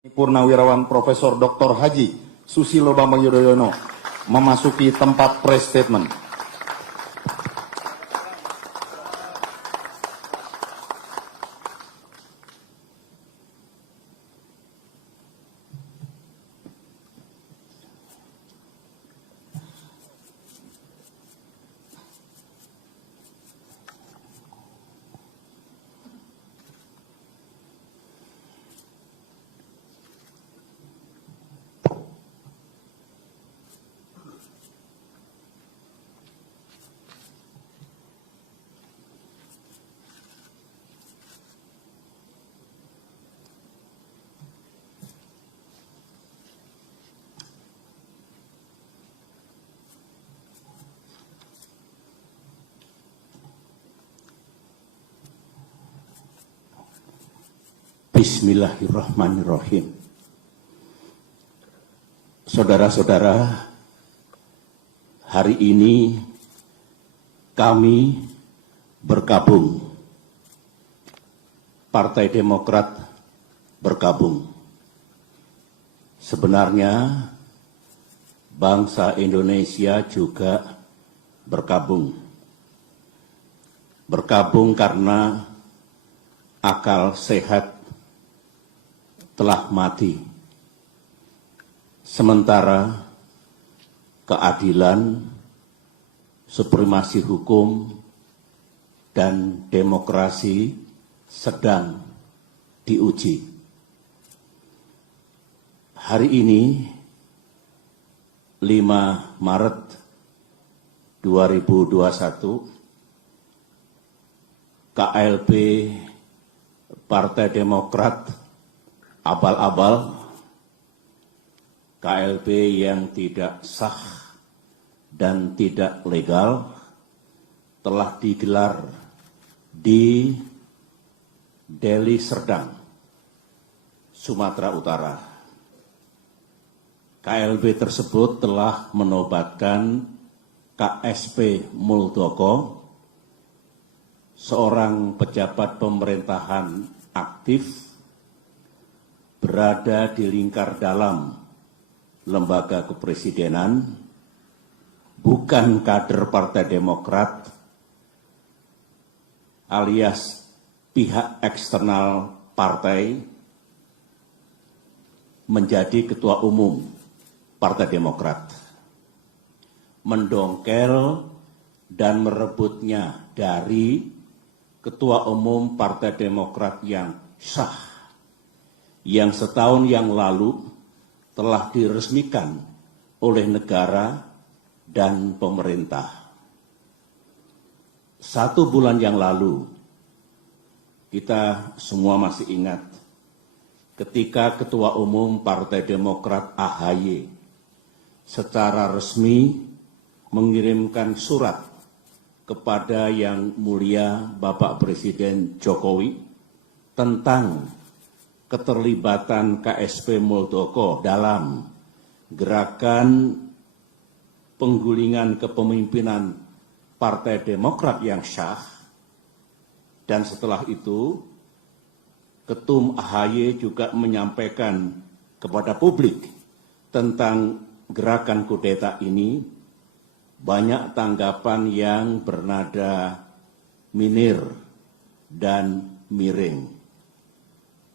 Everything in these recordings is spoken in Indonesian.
Purnawirawan Profesor Dr. Haji Susilo Bambang Yudhoyono memasuki tempat press statement. Bismillahirrahmanirrahim. Saudara-saudara, hari ini kami bergabung. Partai Demokrat bergabung. Sebenarnya bangsa Indonesia juga bergabung. Bergabung karena akal sehat telah mati, sementara keadilan, supremasi hukum, dan demokrasi sedang diuji. Hari ini, 5 Maret 2021, KLB Partai Demokrat abal-abal, KLB yang tidak sah dan tidak legal telah digelar di Deli Serdang, Sumatera Utara. KLB tersebut telah menobatkan KSP Muldoko, seorang pejabat pemerintahan aktif berada di lingkar dalam lembaga kepresidenan, bukan kader Partai Demokrat, alias pihak eksternal partai, menjadi ketua umum Partai Demokrat. Mendongkel dan merebutnya dari ketua umum Partai Demokrat yang sah, yang setahun yang lalu telah diresmikan oleh negara dan pemerintah. 1 bulan yang lalu, kita semua masih ingat ketika Ketua Umum Partai Demokrat AHY secara resmi mengirimkan surat kepada Yang Mulia Bapak Presiden Jokowi tentang keterlibatan KSP Muldoko dalam gerakan penggulingan kepemimpinan Partai Demokrat yang sah. Dan setelah itu, Ketum AHY juga menyampaikan kepada publik tentang gerakan kudeta ini. Banyak tanggapan yang bernada minir dan miring.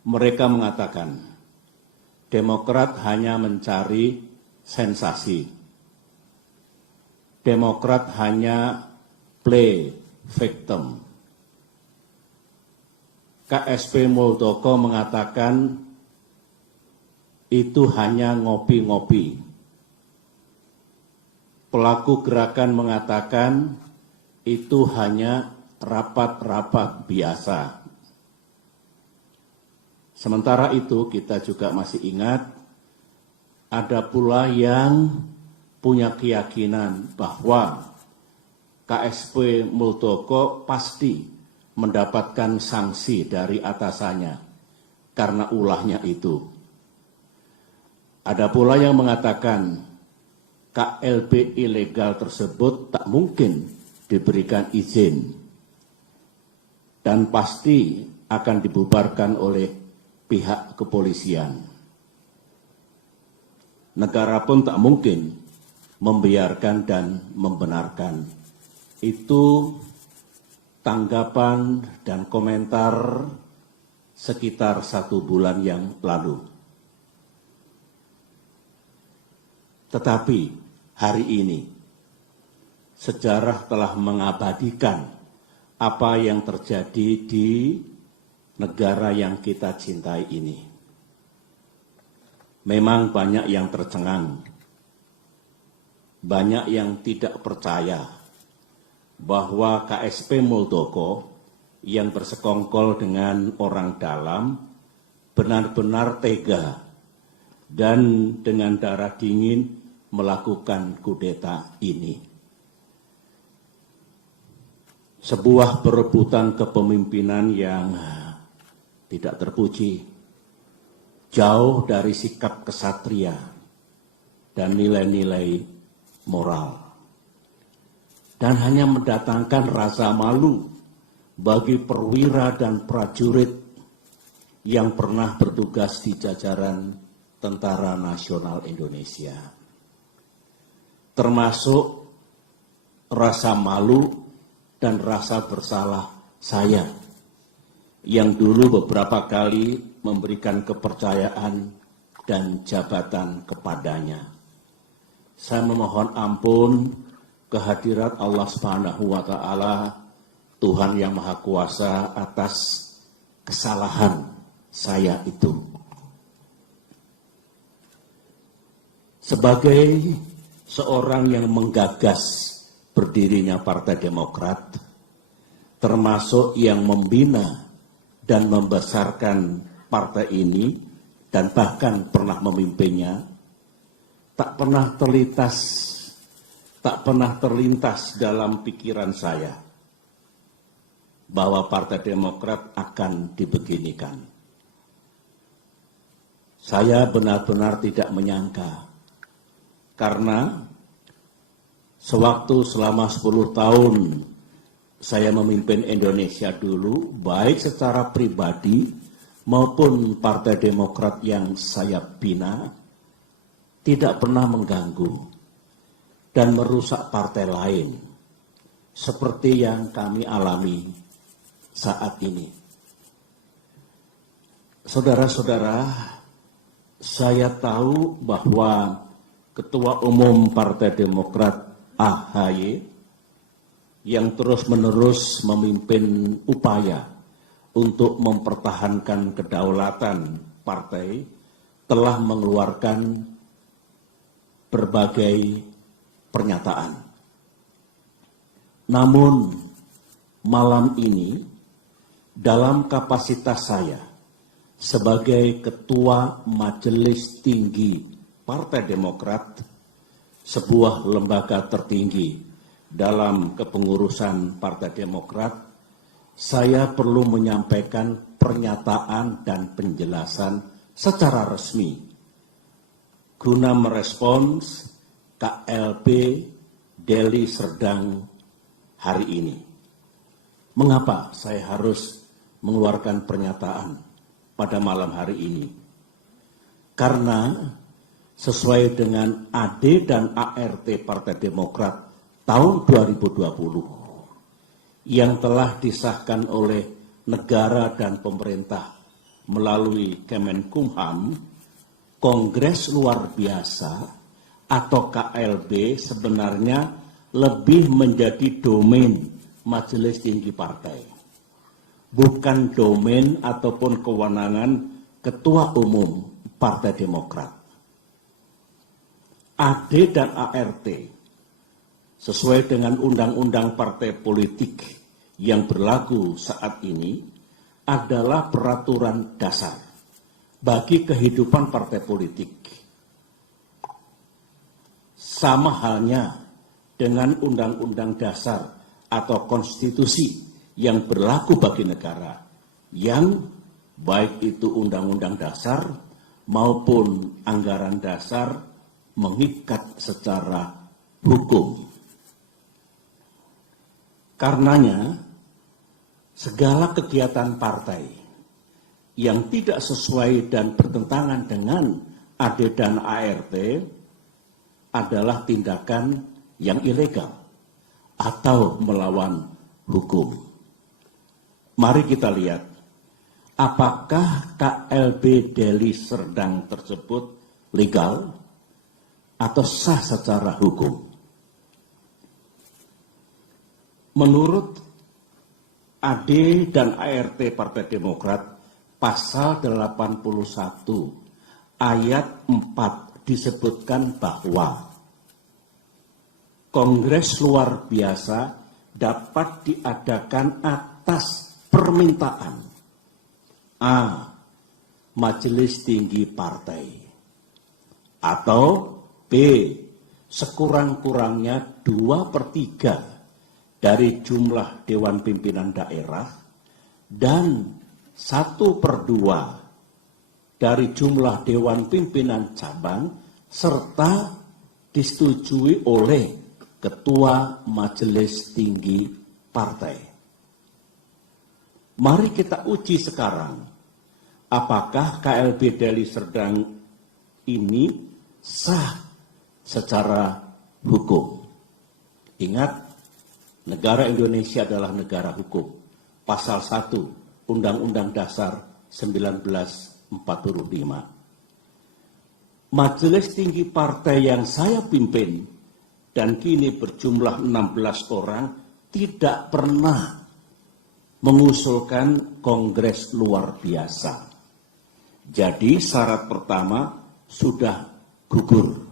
Mereka mengatakan, Demokrat hanya mencari sensasi. Demokrat hanya play victim. KSP Muldoko mengatakan itu hanya ngopi-ngopi. Pelaku gerakan mengatakan itu hanya rapat-rapat biasa. Sementara itu kita juga masih ingat ada pula yang punya keyakinan bahwa KSP Muldoko pasti mendapatkan sanksi dari atasannya karena ulahnya itu. Ada pula yang mengatakan KLB ilegal tersebut tak mungkin diberikan izin dan pasti akan dibubarkan oleh pihak kepolisian. negara pun tak mungkin membiarkan dan membenarkan. Itu tanggapan dan komentar sekitar 1 bulan yang lalu. Tetapi hari ini sejarah telah mengabadikan apa yang terjadi di negara yang kita cintai ini. Memang banyak yang tercengang, banyak yang tidak percaya bahwa KSP Muldoko yang bersekongkol dengan orang dalam benar-benar tega dan dengan darah dingin melakukan kudeta ini. Sebuah perebutan kepemimpinan yang tidak terpuji, jauh dari sikap kesatria dan nilai-nilai moral, dan hanya mendatangkan rasa malu bagi perwira dan prajurit yang pernah bertugas di jajaran Tentara Nasional Indonesia. Termasuk rasa malu dan rasa bersalah saya yang dulu beberapa kali memberikan kepercayaan dan jabatan kepadanya. Saya memohon ampun kehadirat Allah Subhanahu wa Ta'ala, Tuhan yang Maha Kuasa, atas kesalahan saya itu. Sebagai seorang yang menggagas berdirinya Partai Demokrat, termasuk yang membina dan membesarkan partai ini dan bahkan pernah memimpinnya, tak pernah terlintas dalam pikiran saya bahwa Partai Demokrat akan dibeginikan. Saya benar-benar tidak menyangka, karena sewaktu selama 10 tahun saya memimpin Indonesia dulu, baik secara pribadi maupun Partai Demokrat yang saya bina, tidak pernah mengganggu dan merusak partai lain seperti yang kami alami saat ini. Saudara-saudara, saya tahu bahwa Ketua Umum Partai Demokrat AHY yang terus-menerus memimpin upaya untuk mempertahankan kedaulatan partai telah mengeluarkan berbagai pernyataan. Namun malam ini dalam kapasitas saya sebagai Ketua Majelis Tinggi Partai Demokrat, sebuah lembaga tertinggi dalam kepengurusan Partai Demokrat, saya perlu menyampaikan pernyataan dan penjelasan secara resmi guna merespons KLB Deli Serdang hari ini. Mengapa saya harus mengeluarkan pernyataan pada malam hari ini? Karena sesuai dengan AD dan ART Partai Demokrat tahun 2020 yang telah disahkan oleh negara dan pemerintah melalui Kemenkumham, Kongres Luar Biasa atau KLB sebenarnya lebih menjadi domain Majelis Tinggi Partai, bukan domain ataupun kewenangan Ketua Umum Partai Demokrat. AD dan ART sesuai dengan undang-undang partai politik yang berlaku saat ini adalah peraturan dasar bagi kehidupan partai politik. Sama halnya dengan undang-undang dasar atau konstitusi yang berlaku bagi negara, yang baik itu undang-undang dasar maupun anggaran dasar mengikat secara hukum. Karenanya, segala kegiatan partai yang tidak sesuai dan bertentangan dengan AD dan ART adalah tindakan yang ilegal atau melawan hukum. Mari kita lihat, apakah KLB Deli Serdang tersebut legal atau sah secara hukum? Menurut AD dan ART Partai Demokrat, pasal 81 ayat 4 disebutkan bahwa Kongres luar biasa dapat diadakan atas permintaan A. Majelis Tinggi Partai, atau B. sekurang-kurangnya 2/3 dari jumlah Dewan Pimpinan Daerah dan 1/2 dari jumlah Dewan Pimpinan Cabang serta disetujui oleh Ketua Majelis Tinggi Partai. Mari kita uji sekarang, apakah KLB Deli Serdang ini sah secara hukum. Ingat, negara Indonesia adalah negara hukum. Pasal 1 Undang-Undang Dasar 1945. Majelis Tinggi Partai yang saya pimpin dan kini berjumlah 16 orang tidak pernah mengusulkan kongres luar biasa. Jadi syarat pertama sudah gugur.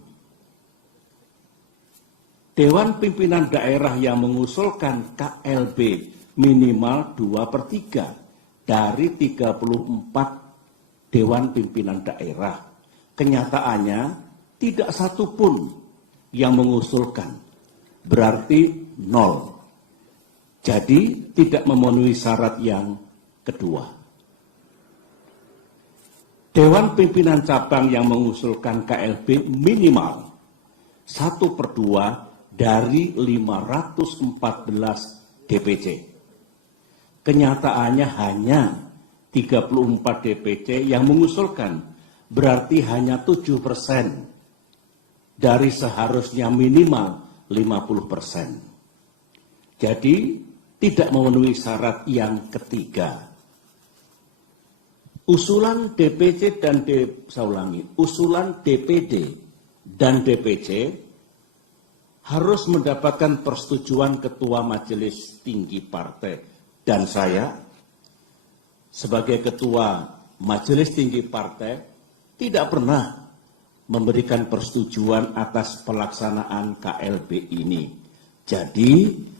Dewan Pimpinan Daerah yang mengusulkan KLB minimal 2/3 dari 34 Dewan Pimpinan Daerah. Kenyataannya tidak satu pun yang mengusulkan, berarti 0. Jadi tidak memenuhi syarat yang kedua. Dewan Pimpinan Cabang yang mengusulkan KLB minimal 1/2 dari 514 DPC. Kenyataannya hanya 34 DPC yang mengusulkan, berarti hanya 7% dari seharusnya minimal 50%. Jadi tidak memenuhi syarat yang ketiga. Usulan DPC dan usulan DPD dan DPC harus mendapatkan persetujuan Ketua Majelis Tinggi Partai. Dan saya, sebagai Ketua Majelis Tinggi Partai, tidak pernah memberikan persetujuan atas pelaksanaan KLB ini. Jadi,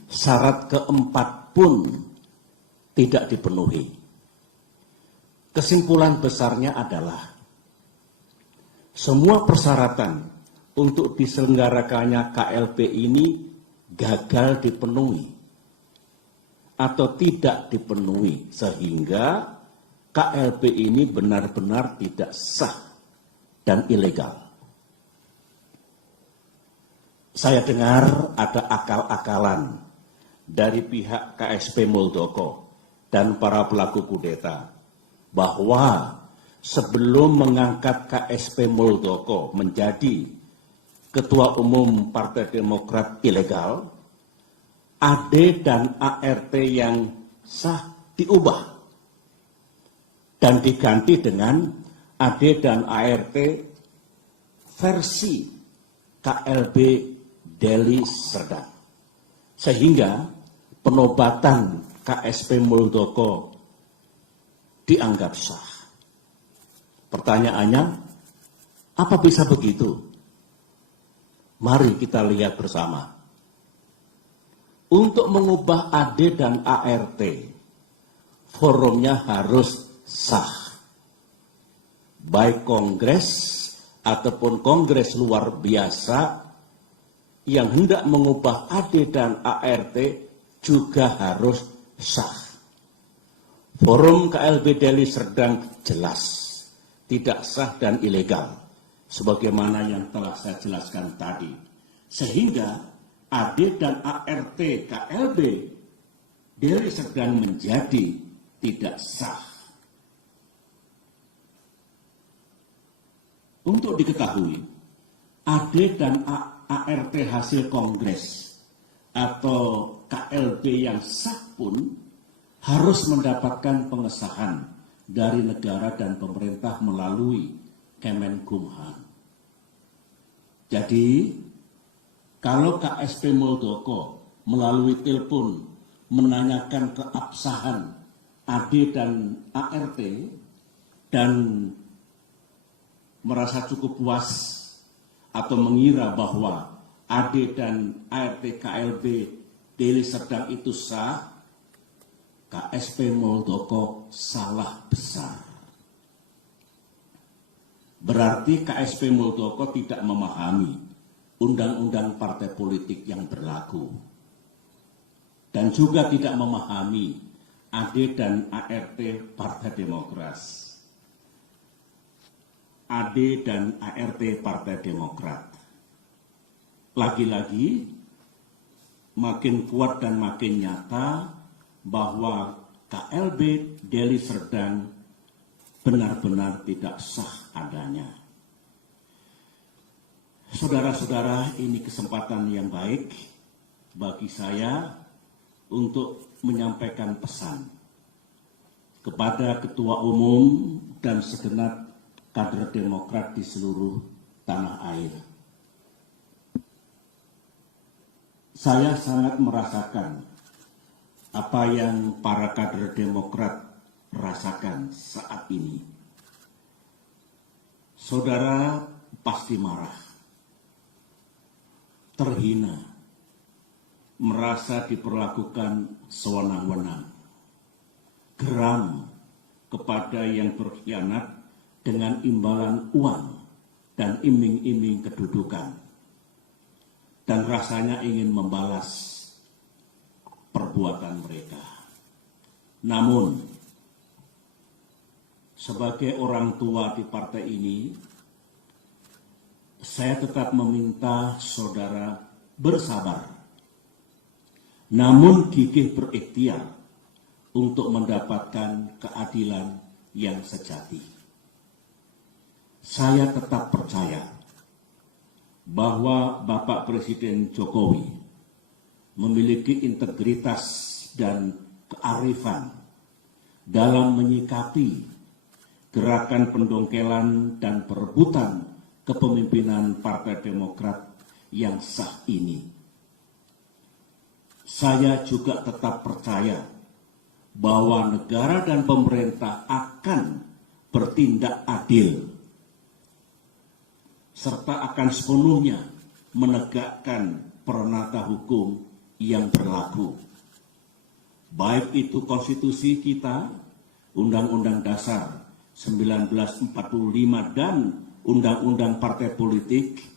syarat keempat pun tidak dipenuhi. Kesimpulan besarnya adalah, semua persyaratan untuk diselenggarakannya KLB ini gagal dipenuhi atau tidak dipenuhi, sehingga KLB ini benar-benar tidak sah dan ilegal. Saya dengar ada akal-akalan dari pihak KSP Muldoko dan para pelaku kudeta bahwa sebelum mengangkat KSP Muldoko menjadi Ketua Umum Partai Demokrat ilegal, AD dan ART yang sah diubah dan diganti dengan AD dan ART versi KLB Deli Serdang. Sehingga penobatan KSP Muldoko dianggap sah. Pertanyaannya, apa bisa begitu? Mari kita lihat bersama. Untuk mengubah AD dan ART, forumnya harus sah. Baik kongres ataupun kongres luar biasa yang hendak mengubah AD dan ART juga harus sah. Forum KLB Deli Serdang jelas tidak sah dan ilegal, sebagaimana yang telah saya jelaskan tadi. Sehingga AD dan ART KLB Deli Serdang menjadi tidak sah. Untuk diketahui, AD dan ART hasil kongres atau KLB yang sah pun harus mendapatkan pengesahan dari negara dan pemerintah melalui Kemenkumham. Jadi, kalau KSP Muldoko melalui telepon menanyakan keabsahan AD dan ART dan merasa cukup puas atau mengira bahwa AD dan ART KLB Deli Serdang itu sah, KSP Muldoko salah besar. Berarti KSP Muldoko tidak memahami undang-undang partai politik yang berlaku. Dan juga tidak memahami AD dan ART Partai Demokrat. AD dan ART Partai Demokrat. Lagi-lagi makin kuat dan makin nyata bahwa KLB Deli Serdang benar-benar tidak sah adanya. Saudara-saudara, ini kesempatan yang baik bagi saya untuk menyampaikan pesan kepada Ketua Umum dan segenap kader Demokrat di seluruh tanah air. Saya sangat merasakan apa yang para kader Demokrat rasakan saat ini. Saudara pasti marah, terhina, merasa diperlakukan sewenang-wenang, geram kepada yang berkhianat dengan imbalan uang dan iming-iming kedudukan, dan rasanya ingin membalas perbuatan mereka. Namun, sebagai orang tua di partai ini, saya tetap meminta saudara bersabar, namun gigih berikhtiar untuk mendapatkan keadilan yang sejati. Saya tetap percaya bahwa Bapak Presiden Jokowi memiliki integritas dan kearifan dalam menyikapi gerakan pendongkelan dan perebutan kepemimpinan Partai Demokrat yang sah ini. Saya juga tetap percaya bahwa negara dan pemerintah akan bertindak adil serta akan sepenuhnya menegakkan peranata hukum yang berlaku. Baik itu konstitusi kita, Undang-Undang Dasar 1945 dan Undang-Undang Partai Politik,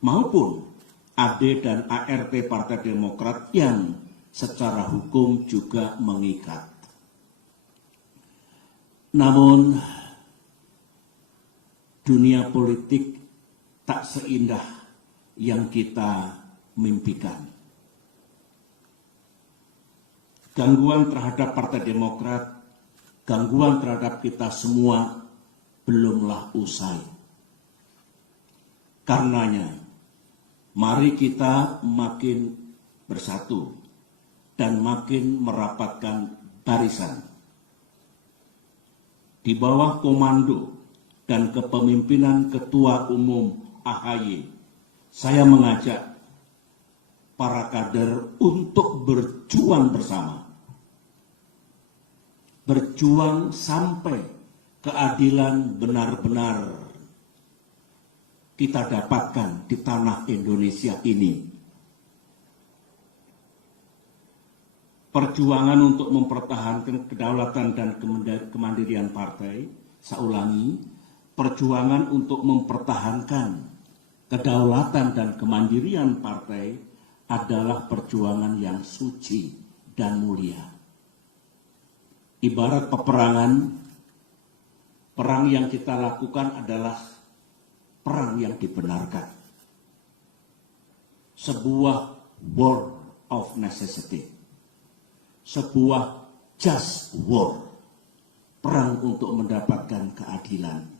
maupun AD dan ART Partai Demokrat yang secara hukum juga mengikat. Namun, dunia politik tak seindah yang kita mimpikan. Gangguan terhadap Partai Demokrat, gangguan terhadap kita semua belumlah usai. Karenanya, mari kita makin bersatu dan makin merapatkan barisan. Di bawah komando dan kepemimpinan Ketua Umum AHY, saya mengajak para kader untuk berjuang bersama. Berjuang sampai keadilan benar-benar kita dapatkan di tanah Indonesia ini. Perjuangan untuk mempertahankan kedaulatan dan kemandirian partai, saya ulangi, perjuangan untuk mempertahankan kedaulatan dan kemandirian partai adalah perjuangan yang suci dan mulia. Ibarat peperangan, perang yang kita lakukan adalah perang yang dibenarkan. Sebuah war of necessity. Sebuah just war. Perang untuk mendapatkan keadilan.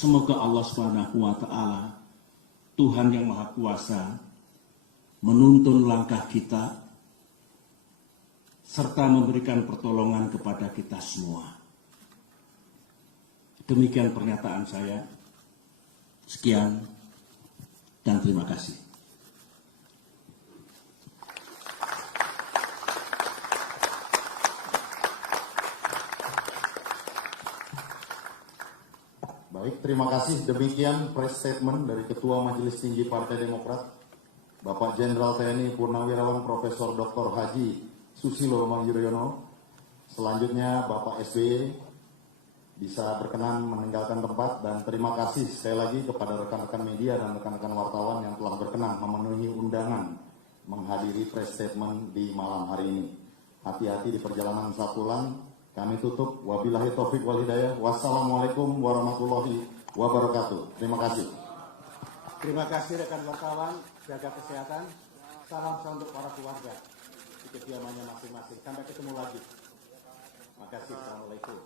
Semoga Allah Subhanahu wa Ta'ala, Tuhan yang Maha Kuasa, menuntun langkah kita serta memberikan pertolongan kepada kita semua. Demikian pernyataan saya. Sekian dan terima kasih. Baik, terima kasih. Demikian press statement dari Ketua Majelis Tinggi Partai Demokrat, Bapak Jenderal TNI Purnawirawan Profesor Dr. Haji Susilo Bambang Yudhoyono. Selanjutnya Bapak SBY bisa berkenan meninggalkan tempat, dan terima kasih sekali lagi kepada rekan-rekan media dan rekan-rekan wartawan yang telah berkenan memenuhi undangan menghadiri press statement di malam hari ini. Hati-hati di perjalanan Satulan. Kami tutup. Wabillahi taufik wal hidayah. Wassalamualaikum warahmatullahi wabarakatuh. Terima kasih. Terima kasih rekan wartawan, jaga kesehatan. Salam untuk para keluarga di kediamannya masing-masing. Sampai ketemu lagi. Terima kasih. Assalamualaikum.